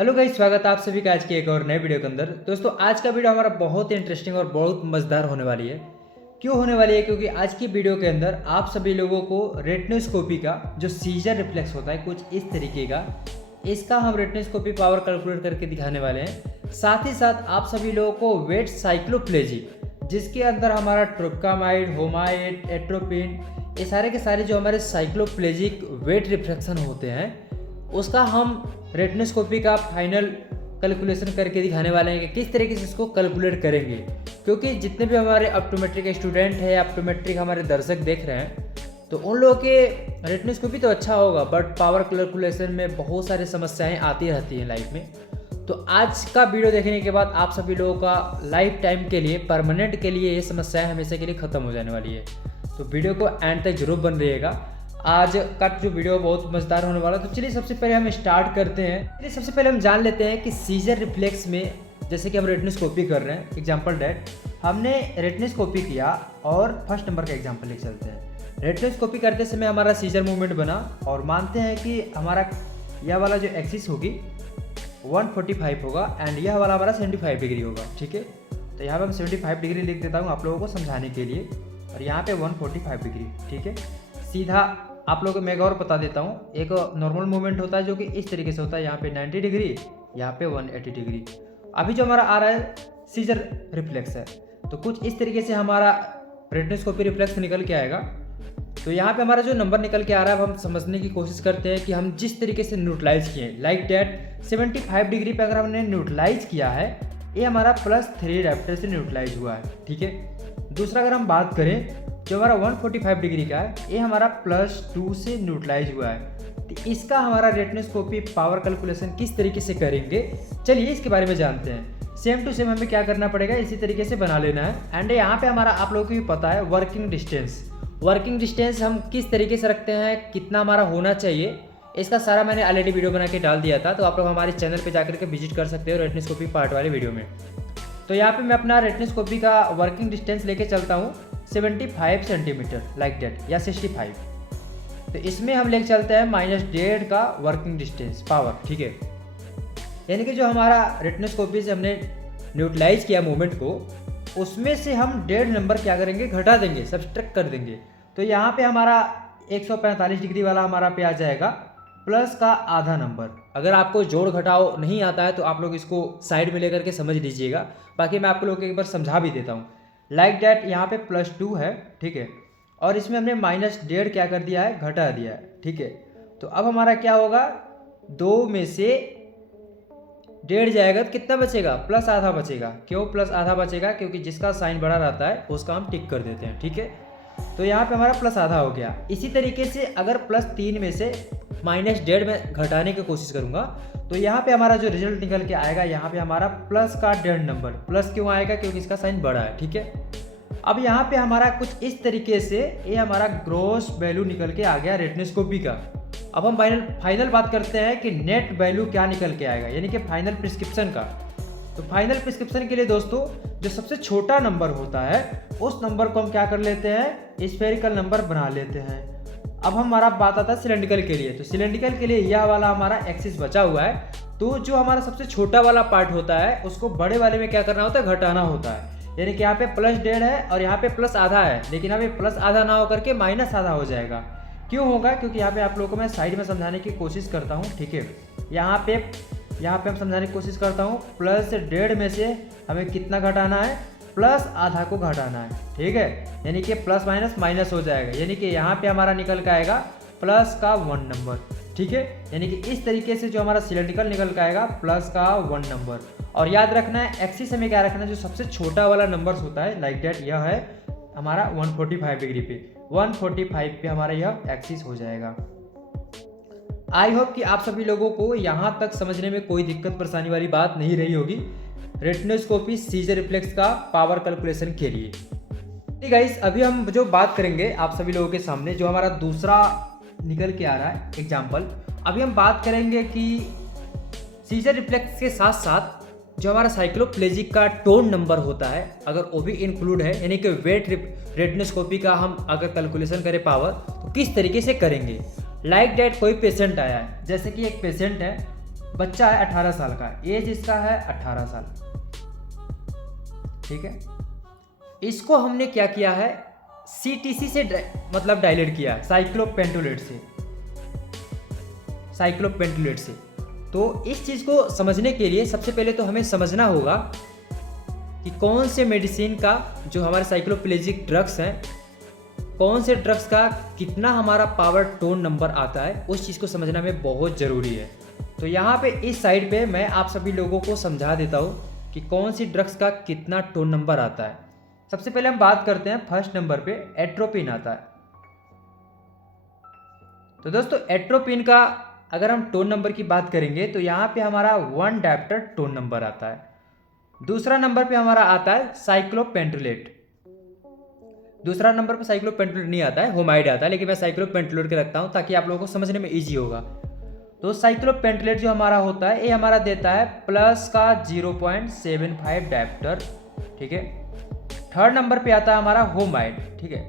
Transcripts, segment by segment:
Hello guys, स्वागत है आप सभी का आज के एक और नए वीडियो के अंदर। दोस्तों, आज का वीडियो हमारा बहुत ही इंटरेस्टिंग और बहुत मज़ेदार होने वाली है। क्यों होने वाली है? क्योंकि आज की वीडियो के अंदर आप सभी लोगों को रेटिनोस्कोपी का जो सीजर रिफ्लेक्स होता है कुछ इस तरीके का, इसका हम रेटिनोस्कोपी पावर कैलकुलेट करके दिखाने वाले हैं। साथ ही साथ आप सभी लोगों को वेट साइक्लोप्लेजी, जिसके अंदर हमारा ट्रोपिकामाइड, होमाइड, एट्रोपिन, ये सारे के सारे जो हमारे साइक्लोप्लेजिक वेट रिफ्लेक्शन होते हैं, उसका हम रेटिनोस्कोपी का फाइनल कैलकुलेशन करके दिखाने वाले हैं कि किस तरीके से इसको कैलकुलेट करेंगे। क्योंकि जितने भी हमारे ऑप्टोमेट्री के स्टूडेंट हैं, ऑप्टोमेट्री के हमारे दर्शक देख रहे हैं, तो उन लोगों के रेटिनोस्कोपी तो अच्छा होगा, बट पावर कैलकुलेशन में बहुत सारी समस्याएं आती रहती हैं लाइफ में। तो आज का वीडियो देखने के बाद आप सभी लोगों का लाइफ टाइम के लिए, परमानेंट के लिए ये समस्याएं हमेशा के लिए ख़त्म हो जाने वाली है। तो वीडियो को एंड तक जरूर बन रहिएगा। आज का जो वीडियो बहुत मज़ेदार होने वाला है। तो चलिए सबसे पहले हम स्टार्ट करते हैं। चलिए सबसे पहले हम जान लेते हैं कि सीजर रिफ्लेक्स में, जैसे कि हम रेटिनोस्कोपी कर रहे हैं, एग्जांपल डेट हमने रेटिनोस्कोपी किया और फर्स्ट नंबर का एग्जांपल लेके चलते हैं। रेटिनोस्कोपी करते समय हमारा सीजर मूवमेंट बना और मानते हैं कि हमारा यह वाला जो एक्सिस होगी 145 होगा एंड यह वाला हमारा 75 डिग्री होगा। ठीक है, तो यहाँ पर हम 75 डिग्री लिख देता हूँ आप लोगों को समझाने के लिए, और यहाँ पे 145 डिग्री। ठीक है, सीधा आप लोगों को मैं एक और बता देता हूँ। एक नॉर्मल मूवमेंट होता है जो कि इस तरीके से होता है, यहाँ पे 90 डिग्री, यहाँ पे 180 डिग्री। अभी जो हमारा आ रहा है सीजर रिफ्लेक्स है, तो कुछ इस तरीके से हमारा रेटिनोस्कोपी रिफ्लेक्स निकल के आएगा। तो यहाँ पे हमारा जो नंबर निकल के आ रहा है, अब हम समझने की कोशिश करते हैं कि हम जिस तरीके से न्यूट्रलाइज किए, लाइक डैट 75 डिग्री पे अगर हमने न्यूट्रलाइज किया है, ये हमारा +3 डायोप्टर से न्यूट्रलाइज हुआ है। ठीक है, दूसरा अगर हम बात करें जो हमारा 145 डिग्री का है, ये हमारा +2 से न्यूट्रलाइज हुआ है। तो इसका हमारा रेटिनोस्कोपी पावर कैलकुलेशन किस तरीके से करेंगे, चलिए इसके बारे में जानते हैं। सेम टू सेम हमें क्या करना पड़ेगा, इसी तरीके से बना लेना है। एंड यहाँ पे हमारा आप लोगों को भी पता है वर्किंग डिस्टेंस। वर्किंग डिस्टेंस हम किस तरीके से रखते हैं, कितना हमारा होना चाहिए, इसका सारा मैंने ऑलरेडी वीडियो बना के डाल दिया था, तो आप लोग हमारे चैनल पर जाकर के विजिट कर सकते हो रेटिनोस्कोपी पार्ट वाले वीडियो में। तो यहाँ पे मैं अपना रेटिनोस्कोपी का वर्किंग डिस्टेंस लेके चलता हूँ 75 सेंटीमीटर, लाइक डेट, या 65। तो इसमें हम लेके चलते हैं -1.5 का वर्किंग डिस्टेंस पावर। ठीक है, यानी कि जो हमारा रेटिनोस्कोपी से हमने न्यूट्रलाइज किया मूवमेंट को, उसमें से हम 1.5 नंबर क्या करेंगे, घटा देंगे, सब्सट्रैक्ट कर देंगे। तो यहाँ पे हमारा 145 डिग्री वाला हमारा पे आ जाएगा प्लस का आधा नंबर। अगर आपको जोड़ घटाओ नहीं आता है तो आप लोग इसको साइड में लेकर के समझ लीजिएगा, बाकी मैं आप लोगों को एक बार समझा भी देता हूँ। लाइक डैट यहाँ पे +2 है। ठीक है, और इसमें हमने -1.5 क्या कर दिया है, घटा दिया है। ठीक है, तो अब हमारा क्या होगा, 2 में से 1.5 जाएगा तो कितना बचेगा, प्लस आधा बचेगा। क्यों प्लस आधा बचेगा? क्योंकि जिसका साइन बड़ा रहता है उसका हम टिक कर देते हैं। ठीक है, तो यहाँ पे हमारा प्लस आधा हो गया। इसी तरीके से अगर +3 में से -1.5 में घटाने की कोशिश करूँगा, तो यहाँ पे हमारा जो रिजल्ट निकल के आएगा, यहाँ पे हमारा प्लस का 1.5 नंबर। प्लस क्यों आएगा? क्योंकि इसका साइन बड़ा है। ठीक है, अब यहाँ पे हमारा कुछ इस तरीके से ये हमारा ग्रॉस वैल्यू निकल के आ गया रेटिनोस्कोपी का। अब हम फाइनल बात करते हैं कि नेट वैल्यू क्या निकल के आएगा, यानी कि फाइनल प्रिस्क्रिप्शन का। तो फाइनल प्रिस्क्रिप्शन के लिए दोस्तों, जो सबसे छोटा नंबर होता है उस नंबर को हम क्या कर लेते हैं, स्फेरिकल नंबर बना लेते हैं। अब हमारा बात आता है सिलेंड्रिकल के लिए। तो सिलेंड्रिकल के लिए यह वाला हमारा एक्सिस बचा हुआ है, तो जो हमारा सबसे छोटा वाला पार्ट होता है उसको बड़े वाले में क्या करना होता है, घटाना होता है। यानी कि यहाँ पे +1.5 है और यहाँ पे प्लस आधा है, लेकिन अब ये प्लस आधा ना होकर के माइनस आधा हो जाएगा। क्यों होगा? क्योंकि यहाँ पे आप लोगों को मैं साइड में समझाने की कोशिश करता हूँ। ठीक है, यहाँ पे हम समझाने की कोशिश करता हूँ। +1.5 में से हमें कितना घटाना है, प्लस आधा को घटाना है। ठीक है, यानी कि प्लस माइनस माइनस हो जाएगा, यानी कि यहाँ पे हमारा निकल के आएगा प्लस का 1 नंबर। ठीक है, यानी कि इस तरीके से जो हमारा सिलेंड्रिकल निकल के आएगा प्लस का 1 नंबर। और याद रखना है एक्सिस हमें क्या रखना है, जो सबसे छोटा वाला नंबर होता है, लाइक डैट यह है हमारा 145 डिग्री पे। 145 पे हमारा यह एक्सिस हो जाएगा। आई होप कि आप सभी लोगों को यहाँ तक समझने में कोई दिक्कत परेशानी वाली बात नहीं रही होगी रेटिनोस्कोपी सीजर रिफ्लेक्स का पावर कैलकुलेशन के लिए। ठीक गाइस, अभी हम जो बात करेंगे आप सभी लोगों के सामने, जो हमारा दूसरा निकल के आ रहा है एग्जाम्पल, अभी हम बात करेंगे कि सीजर रिफ्लेक्स के साथ साथ जो हमारा साइक्लोप्लेजिक का टोन नंबर होता है, अगर वो भी इंक्लूड है, यानी कि वेट रेटिनोस्कोपी का हम अगर कैलकुलेशन करें पावर, तो किस तरीके से करेंगे। लाइक डैट कोई पेशेंट आया है, जैसे कि एक पेशेंट है बच्चा है 18 साल का, एज इसका है 18 साल, ठीक है। इसको हमने क्या किया है, CTC से मतलब डायलेट किया है, साइक्लोपेंटुलेट से। तो इस चीज़ को समझने के लिए सबसे पहले तो हमें समझना होगा कि कौन से मेडिसिन का, जो हमारे साइक्लोप्लेजिक ड्रग्स हैं, कौन से ड्रग्स का कितना हमारा पावर टोन नंबर आता है, उस चीज़ को समझना हमें बहुत ज़रूरी है। तो यहाँ पे इस साइड पे मैं आप सभी लोगों को समझा देता हूँ कि कौन सी ड्रग्स का कितना टोन नंबर आता है। सबसे पहले हम बात करते हैं फर्स्ट नंबर पे एट्रोपिन आता है। तो दोस्तों एट्रोपिन का अगर हम टोन नंबर की बात करेंगे तो यहाँ पे हमारा 1 डायप्टर टोन नंबर आता है। दूसरा नंबर पे हमारा आता है साइक्लोपेंटुलेट। दूसरा नंबर पे साइक्लोपेंटुलेट नहीं आता है, होमाइड आता है, लेकिन मैं साइक्लोपेंटुलेट के रखता हूँ ताकि आप लोगों को समझने में ईजी होगा। तो साइक्लोपेंटुलेट जो हमारा होता है ये हमारा देता है प्लस का 0.75 डायप्टर, ठीक है। थर्ड नंबर पे आता है हमारा होमाइड, ठीक है।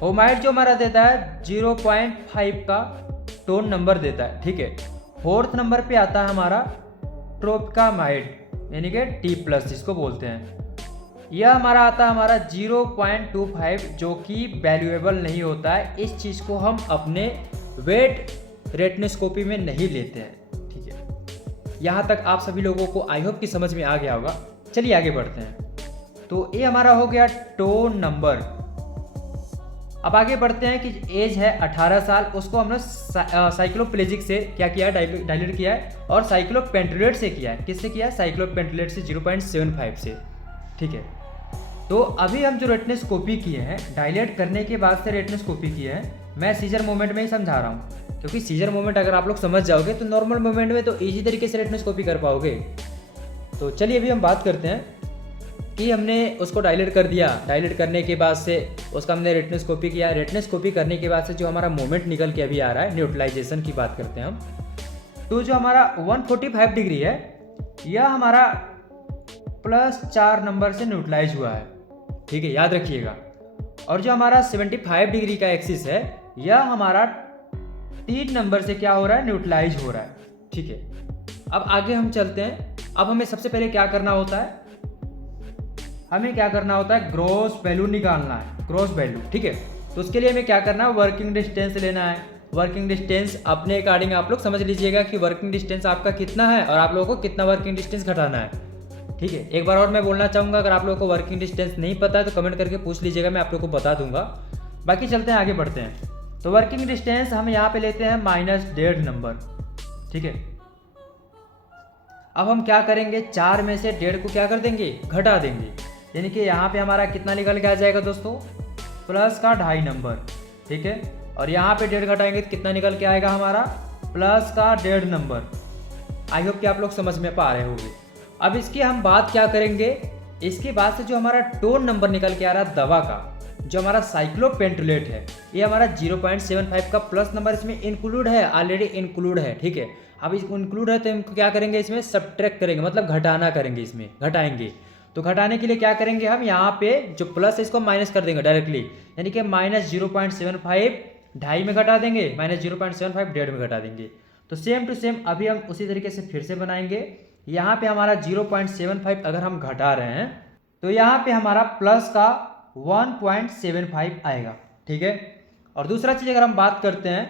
होमाइड जो हमारा देता है 0.5 का टोन नंबर देता है, ठीक है। फोर्थ नंबर पे आता है हमारा ट्रोपिकामाइड, यानी कि T+ जिसको बोलते हैं। यह हमारा आता है हमारा 0.25, जो कि वैल्यूएबल नहीं होता है। इस चीज़ को हम अपने वेट रेटिनोस्कोपी में नहीं लेते हैं, ठीक है। यहाँ तक आप सभी लोगों को आई होप की समझ में आ गया होगा। चलिए आगे बढ़ते हैं। तो ये हमारा हो गया टोन नंबर। अब आगे बढ़ते हैं कि एज है 18 साल, उसको हमने साइक्लोप्लेजिक से क्या किया है, डायलेट किया है, और साइक्लोपेंटुलेट से किया है। किससे किया है? साइक्लोपेंटुलेट से 0.75 से, ठीक है। तो अभी हम जो रेटिनोस्कोपी किए हैं, डायलेट करने के बाद से रेटिनोस्कोपी किए हैं, मैं सीजर मोमेंट में ही समझा रहा हूँ, क्योंकि सीजर मोमेंट अगर आप लोग समझ जाओगे तो नॉर्मल मोमेंट में तो इजी तरीके से रेटिनोस्कोपी कर पाओगे। तो चलिए अभी हम बात करते हैं कि हमने उसको डायलेट कर दिया। डायलेट करने के बाद से उसका हमने रेटिनोस्कोपी किया। रेटिनोस्कोपी करने के बाद से जो हमारा मोमेंट निकल के अभी आ रहा है, न्यूट्रलाइजेशन की बात करते हैं हम, तो जो हमारा 145 डिग्री है यह हमारा +4 नंबर से न्यूट्रलाइज हुआ है, ठीक है, याद रखिएगा। और जो हमारा 75 डिग्री का एक्सिस है यह हमारा 3 नंबर से क्या हो रहा है, न्यूट्रलाइज हो रहा है, ठीक है। अब आगे हम चलते हैं। अब हमें सबसे पहले क्या करना होता है, हमें क्या करना होता है, ग्रॉस वैल्यू निकालना है, ग्रॉस वैल्यू, ठीक है। तो उसके लिए हमें क्या करना है, वर्किंग डिस्टेंस लेना है। वर्किंग डिस्टेंस अपने अकॉर्डिंग आप लोग समझ लीजिएगा कि वर्किंग डिस्टेंस आपका कितना है और आप लोगों को कितना वर्किंग डिस्टेंस घटाना है, ठीक है। एक बार और मैं बोलना चाहूँगा, अगर आप लोगों को वर्किंग डिस्टेंस नहीं पता है तो कमेंट करके पूछ लीजिएगा, मैं आप लोगों को बता दूंगा। बाकी चलते हैं, आगे बढ़ते हैं। तो वर्किंग डिस्टेंस हम यहाँ पे लेते हैं -1.5 नंबर, ठीक है। अब हम क्या करेंगे, 4 में से 1.5 को क्या कर देंगे, घटा देंगे, यानी कि यहाँ पे हमारा कितना निकल के आ जाएगा दोस्तों, +2.5 नंबर, ठीक है। और यहाँ पे 1.5 घटाएंगे तो कितना निकल के आएगा हमारा, +1.5 नंबर। आई होप कि आप लोग समझ में पा रहे होंगे। अब इसकी हम बात क्या करेंगे, इसके बाद से जो हमारा टोन नंबर निकल के आ रहा है दवा का, जो हमारा साइक्लोपेंटुलेट है, ये हमारा 0.75 का प्लस नंबर इसमें इंक्लूड है, ऑलरेडी इंक्लूड है, ठीक है। अब इसको इंक्लूड है तो हम क्या करेंगे, इसमें सब्ट्रैक्ट करेंगे, मतलब घटाना करेंगे, इसमें घटाएंगे। तो घटाने के लिए क्या करेंगे हम, यहाँ पे जो प्लस है इसको माइनस कर देंगे डायरेक्टली, यानी कि -0.75 ढाई में घटा देंगे, -0.75 1.5 में घटा देंगे। तो सेम टू सेम अभी हम उसी तरीके से फिर से बनाएंगे। यहाँ पे हमारा 0.75 अगर हम घटा रहे हैं तो यहाँ पे हमारा प्लस का 1.75 आएगा, ठीक है। और दूसरा चीज़ अगर हम बात करते हैं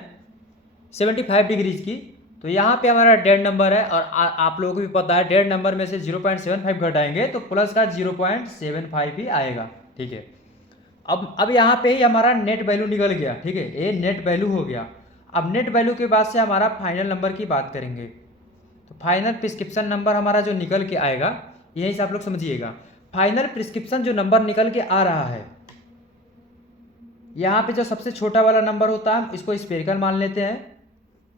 75 डिग्रीज की, तो यहाँ पे हमारा 1.5 नंबर है, और आप लोगों को भी पता है 1.5 नंबर में से 0.75 घटाएंगे तो प्लस का 0.75 ही आएगा, ठीक है। अब यहाँ पे ही हमारा नेट वैल्यू निकल गया, ठीक है, ये नेट वैल्यू हो गया। अब नेट वैल्यू के बाद से हमारा फाइनल नंबर की बात करेंगे। तो फाइनल प्रिस्क्रिप्शन नंबर हमारा जो निकल के आएगा, यही से आप लोग समझिएगा, फाइनल प्रिस्क्रिप्शन जो नंबर निकल के आ रहा है, यहाँ पे जो सबसे छोटा वाला नंबर होता है इसको स्फेरिकल मान लेते हैं,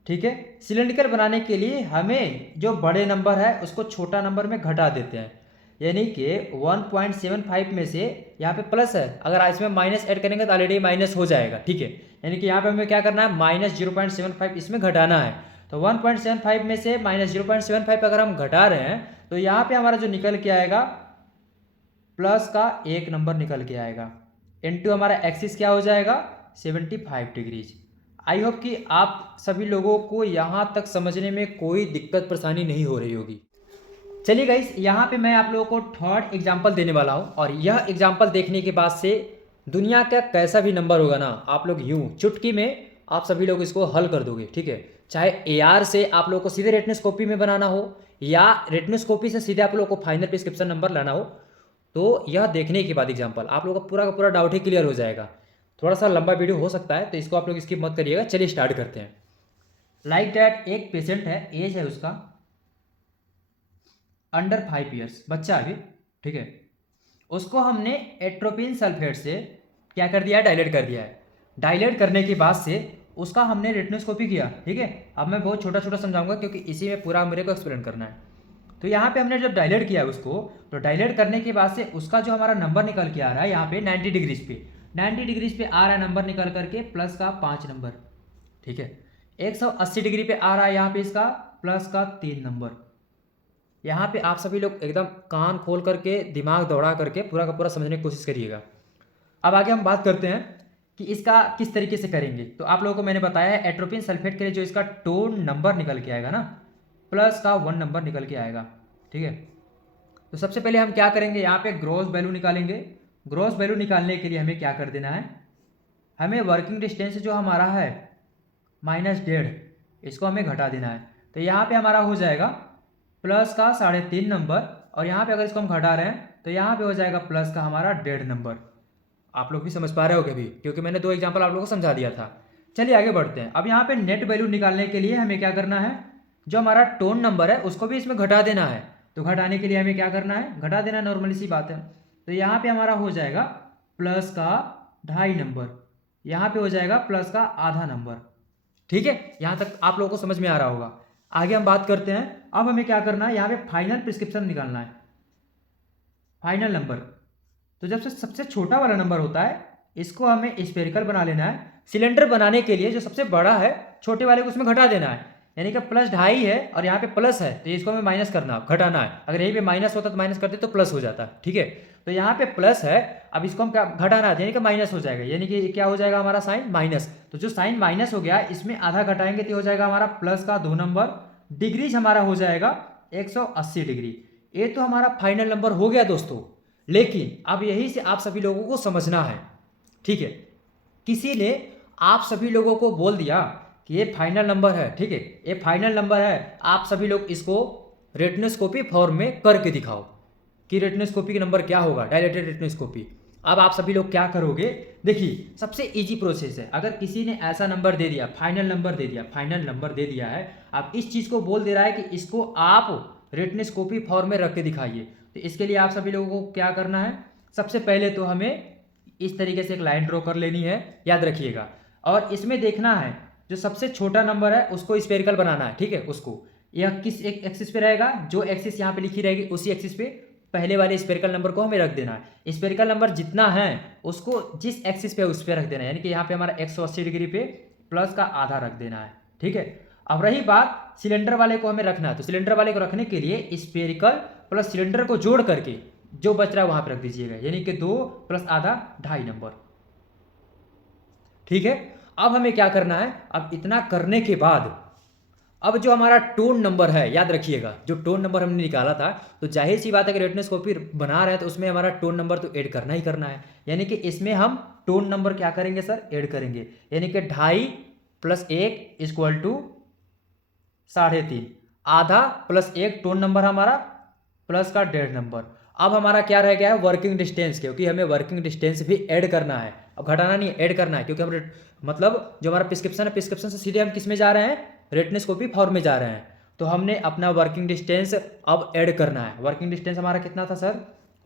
ठीक है। सिलेंड्रिकल बनाने के लिए हमें जो बड़े नंबर है उसको छोटा नंबर में घटा देते हैं, यानी कि 1.75 में से यहाँ पे प्लस है, अगर इसमें माइनस ऐड करेंगे तो ऑलरेडी माइनस हो जाएगा, ठीक है। यानी कि यहाँ पे हमें क्या करना है, -0.75 इसमें घटाना है। तो 1.75 में से -0.75 अगर हम घटा रहे हैं तो यहाँ पे हमारा जो निकल के आएगा प्लस का 1 नंबर निकल के आएगा, इनटू हमारा एक्सिस क्या हो जाएगा, 75 डिग्रीज। आई होप कि आप सभी लोगों को यहाँ तक समझने में कोई दिक्कत परेशानी नहीं हो रही होगी। चलिए गाइस, यहाँ पे मैं आप लोगों को थर्ड एग्जाम्पल देने वाला हूँ, और यह एग्जाम्पल देखने के बाद से दुनिया का कैसा भी नंबर होगा ना, आप लोग यूँ चुटकी में आप सभी लोग इसको हल कर दोगे, ठीक है। चाहे एआर से आप लोगों को सीधे रेटिनोस्कोपी में बनाना हो, या रेटिनोस्कोपी से सीधे आप लोगों को फाइनल प्रिस्क्रिप्शन नंबर लाना हो, तो यह देखने के बाद एग्जाम्पल आप लोगों का पूरा डाउट ही क्लियर हो जाएगा। थोड़ा सा लंबा वीडियो हो सकता है, तो इसको आप लोग स्किप मत करिएगा। चलिए स्टार्ट करते हैं। लाइक दैट, एक पेशेंट है, एज है उसका अंडर 5 ईयर्स, बच्चा अभी, ठीक है। उसको हमने एट्रोपिन सल्फेट से क्या कर दिया है, डायलेट कर दिया है। डायलेट करने के बाद से उसका हमने रेटिनोस्कोपी किया, ठीक है। अब मैं बहुत छोटा छोटा समझाऊंगा क्योंकि इसी में पूरा मेरे को एक्सप्लेन करना है। तो यहाँ पे हमने जब डायलेट किया उसको, तो डायलेट करने के बाद से उसका जो हमारा नंबर निकल के आ रहा है यहाँ पे 90 डिग्रीज पे, 90 डिग्रीज पे आ रहा है नंबर निकल करके प्लस का 5 नंबर, ठीक है। 180 डिग्री पे आ रहा है यहाँ पे इसका प्लस का 3 नंबर। यहाँ पे आप सभी लोग एकदम कान खोल करके दिमाग दौड़ा करके पूरा का पूरा समझने की कोशिश करिएगा। अब आगे हम बात करते हैं कि इसका किस तरीके से करेंगे। तो आप लोगों को मैंने बताया है एट्रोपिन सल्फेट के लिए जो इसका टोन नंबर निकल के आएगा ना, प्लस का 1 नंबर निकल के आएगा, ठीक है। तो सबसे पहले हम क्या करेंगे, यहाँ पे ग्रॉस वैल्यू निकालेंगे। ग्रॉस वैल्यू निकालने के लिए हमें क्या कर देना है, हमें वर्किंग डिस्टेंस जो हमारा है -1.5, इसको हमें घटा देना है। तो यहाँ पे हमारा हो जाएगा प्लस का 3.5 नंबर, और यहाँ पे अगर इसको हम घटा रहे हैं तो यहाँ पे हो जाएगा प्लस का हमारा 1.5 नंबर। आप लोग भी समझ पा रहे हो कभी, क्योंकि मैंने 2 एग्जाम्पल आप लोगों को समझा दिया था। चलिए आगे बढ़ते हैं। अब यहाँ पे नेट वैल्यू निकालने के लिए हमें क्या करना है, जो हमारा टोन नंबर है उसको भी इसमें घटा देना है। तो घटाने के लिए हमें क्या करना है, घटा देना, नॉर्मली सी बात है। तो यहाँ पे हमारा हो जाएगा प्लस का 2.5 नंबर, यहाँ पे हो जाएगा प्लस का आधा नंबर, ठीक है। यहाँ तक आप लोगों को समझ में आ रहा होगा। आगे हम बात करते हैं। अब हमें क्या करना है, यहाँ पे फाइनल प्रिस्क्रिप्शन निकालना है, फाइनल नंबर। तो जब से सबसे छोटा वाला नंबर होता है इसको हमें स्फेरिकल बना लेना है। सिलेंडर बनाने के लिए जो सबसे बड़ा है छोटे वाले को उसमें घटा देना है, यानी कि प्लस 2.5 है और यहाँ पे प्लस है, तो इसको हमें माइनस करना, घटाना है। अगर यहीं पे माइनस होता तो माइनस करते तो प्लस हो जाता, ठीक है। तो यहाँ पे प्लस है, अब इसको हम क्या घटाना है, यानी कि माइनस हो जाएगा, यानी कि क्या हो जाएगा हमारा साइन माइनस। तो जो साइन माइनस हो गया इसमें आधा घटाएंगे तो हो जाएगा हमारा प्लस का 2 नंबर। डिग्रीज हमारा हो जाएगा 180 डिग्री। ये तो हमारा फाइनल नंबर हो गया दोस्तों, लेकिन अब यही से आप सभी लोगों को समझना है, ठीक है। किसी ने आप सभी लोगों को बोल दिया कि ये फाइनल नंबर है, ठीक है, ये फाइनल नंबर है, आप सभी लोग इसको रेटिनोस्कोपी फॉर्म में करके दिखाओ कि रेटिनोस्कोपी का नंबर क्या होगा, डायलेटेड रेटिनोस्कोपी। अब आप सभी लोग क्या करोगे, देखिए सबसे इजी प्रोसेस है। अगर किसी ने ऐसा नंबर दे दिया, फाइनल नंबर दे दिया, फाइनल नंबर दे दिया है, अब इस चीज़ को बोल दे रहा है कि इसको आप रेटिनोस्कोपी फॉर्म में रख के दिखाइए, तो इसके लिए आप सभी लोगों को क्या करना है, सबसे पहले तो हमें इस तरीके से एक लाइन ड्रॉ कर लेनी है, याद रखिएगा। और इसमें देखना है जो सबसे छोटा नंबर है उसको स्फेरिकल बनाना है, ठीक है। उसको यह किस एक एक्सिस पे रहेगा, जो एक्सिस यहाँ पे लिखी रहेगी उसी एक्सिस पे पहले वाले स्फेरिकल नंबर को हमें रख देना है। स्फेरिकल नंबर जितना है उसको जिस एक्सिस पे उस पर रख देना है, यानी कि यहाँ पे हमारा 180 डिग्री पे प्लस का आधा रख देना है, ठीक है। अब रही बात सिलेंडर वाले को हमें रखना है, तो सिलेंडर वाले को रखने के लिए स्फेरिकल प्लस सिलेंडर को जोड़ करके जो बच रहा है वहां पर रख दीजिएगा, यानी कि 2 प्लस आधा 2.5 नंबर, ठीक है। अब हमें क्या करना है, अब इतना करने के बाद अब जो हमारा टोन नंबर है, याद रखिएगा जो टोन नंबर हमने निकाला था, तो जाहिर सी बात है कि रेटिनोस्कोपी बना रहे हैं तो उसमें हमारा टोन नंबर तो ऐड करना ही करना है, यानी कि इसमें हम टोन नंबर क्या करेंगे सर, ऐड करेंगे, यानी कि 2.5 + 1 = 3.5, आधा प्लस 1 टोन नंबर हमारा प्लस का 1.5 नंबर। अब हमारा क्या रह गया है, वर्किंग डिस्टेंस, क्योंकि हमें वर्किंग डिस्टेंस भी ऐड करना है। अब घटाना नहीं, ऐड करना है, क्योंकि हम मतलब जो हमारा प्रिस्क्रिप्शन है, प्रिस्क्रिप्शन से सीधे हम किस में जा रहे हैं, रेटिनोस्कोपी फॉर्म में जा रहे हैं। तो हमने अपना वर्किंग डिस्टेंस अब ऐड करना है। वर्किंग डिस्टेंस हमारा कितना था सर,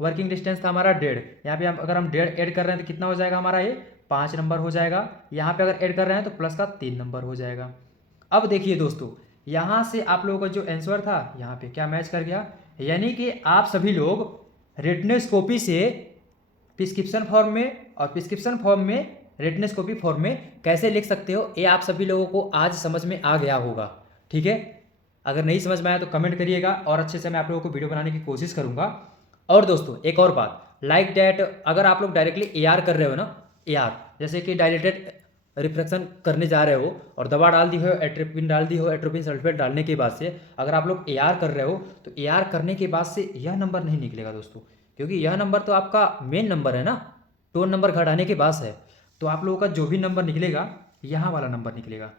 वर्किंग डिस्टेंस था हमारा 1.5। यहाँ पे हम अगर हम 1.5 ऐड कर रहे हैं तो कितना हो जाएगा हमारा, ये 5 नंबर हो जाएगा। यहाँ पे अगर ऐड कर रहे हैं तो प्लस का 3 नंबर हो जाएगा। अब देखिए दोस्तों, यहाँ से आप लोगों का जो आंसर था यहाँ पे क्या मैच कर गया, यानी कि आप सभी लोग रेटिनोस्कोपी से प्रिस्क्रिप्शन फॉर्म में और प्रिस्क्रिप्शन फॉर्म में रेटिनोस्कोपी फॉर्म में कैसे लिख सकते हो, ये आप सभी लोगों को आज समझ में आ गया होगा, ठीक है। अगर नहीं समझ में आया तो कमेंट करिएगा और अच्छे से मैं आप लोगों को वीडियो बनाने की कोशिश करूंगा। और दोस्तों एक और बात, लाइक डैट, अगर आप लोग डायरेक्टली एआर कर रहे हो ना, एआर जैसे कि डायलेटेड रिफ्रैक्शन करने जा रहे हो और दवा डाल दी हो, एट्रोपिन डाल दी हो, एट्रोपिन सल्फेट डालने के बाद से अगर आप लोग AR कर रहे हो तो AR करने के बाद से यह नंबर नहीं निकलेगा दोस्तों, क्योंकि यह नंबर तो आपका मेन नंबर है ना, टोन नंबर घटाने के बाद है। तो आप लोगों का जो भी नंबर निकलेगा यहाँ वाला नंबर निकलेगा,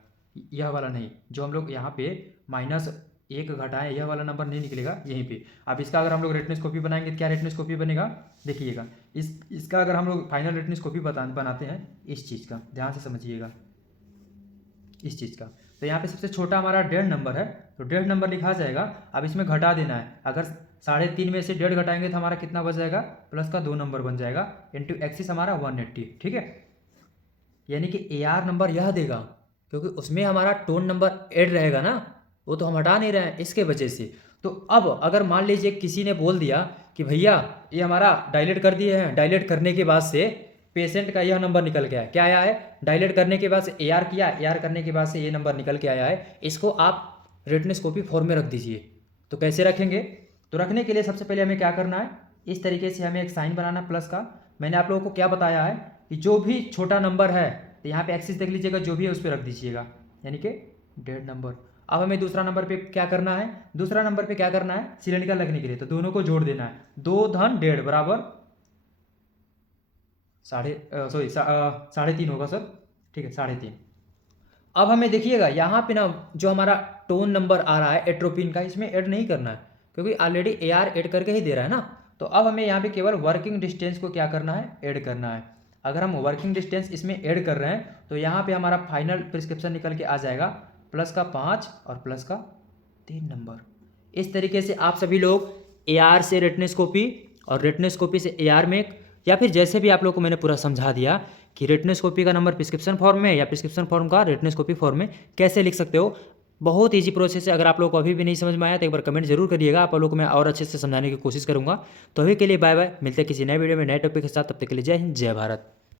यह वाला नहीं। जो हम लोग यहाँ पे -1 घटाएं यह वाला नंबर नहीं निकलेगा यहीं पे। अब इसका अगर हम लोग रेटिनोस्कोपी बनाएंगे तो क्या रेटिनोस्कोपी बनेगा, देखिएगा इसका अगर हम लोग फाइनल रेटिनोस्कोपी बनाते हैं इस चीज़ का, ध्यान से समझिएगा इस चीज़ का। तो यहाँ पे सबसे छोटा हमारा 1.5 नंबर है, तो 1.5 नंबर लिखा जाएगा। अब इसमें घटा देना है, अगर 3.5 में से 1.5 घटाएंगे तो हमारा कितना बच जाएगा, प्लस का 2 नंबर बन जाएगा, इंटू एक्सिस हमारा 180, ठीक है। यानी कि AR नंबर यह देगा, क्योंकि उसमें हमारा टोन नंबर ऐड रहेगा ना, वो तो हम हटा नहीं रहे हैं इसके वजह से। तो अब अगर मान लीजिए किसी ने बोल दिया कि भैया ये हमारा डायलेट कर दिए हैं, डायलेट करने के बाद से पेशेंट का यह नंबर निकल के आया, क्या आया है, डायलेट करने के बाद से AR किया, AR करने के बाद से ये नंबर निकल के आया है, इसको आप रेटिनोस्कोपी फॉर्म में रख दीजिए। तो कैसे रखेंगे, तो रखने के लिए सबसे पहले हमें क्या करना है, इस तरीके से हमें एक साइन बनाना प्लस का। मैंने आप लोगों को क्या बताया है कि जो भी छोटा नंबर है तो यहाँ पे एक्सिस देख लीजिएगा, जो भी है उस पर रख दीजिएगा, यानी कि 1.5 नंबर। अब हमें दूसरा नंबर पे क्या करना है, दूसरा नंबर पे क्या करना है, सिलेंडर लगने के लिए तो दोनों को जोड़ देना है, 2 धन 1.5 बराबर 3.5 होगा सर, ठीक है 3.5। अब हमें देखिएगा यहाँ पे ना जो हमारा टोन नंबर आ रहा है एट्रोपिन का, इसमें ऐड नहीं करना है क्योंकि ऑलरेडी AR ऐड करके ही दे रहा है ना। तो अब हमें यहाँ पे केवल वर्किंग डिस्टेंस को क्या करना है, ऐड करना है। अगर हम वर्किंग डिस्टेंस इसमें ऐड कर रहे हैं तो यहाँ पे हमारा फाइनल प्रिस्क्रिप्शन निकल के आ जाएगा प्लस का 5 और प्लस का 3 नंबर। इस तरीके से आप सभी लोग AR से रेटिनोस्कोपी और रेटिनोस्कोपी से AR में, या फिर जैसे भी आप लोग को मैंने पूरा समझा दिया कि रेटिनोस्कोपी का नंबर प्रिस्क्रिप्शन फॉर्म में या प्रिस्क्रिप्शन फॉर्म का रेटिनोस्कोपी फॉर्म में कैसे लिख सकते हो। बहुत ईजी प्रोसेस है। अगर आप लोग को अभी भी नहीं समझ में आया तो एक बार कमेंट जरूर करिएगा, आप लोगों को मैं और अच्छे से समझाने की कोशिश करूंगा। तो अभी के लिए बाय बाय, मिलते हैं किसी नए वीडियो में नए टॉपिक के साथ, तब तक के लिए जय हिंद जय भारत।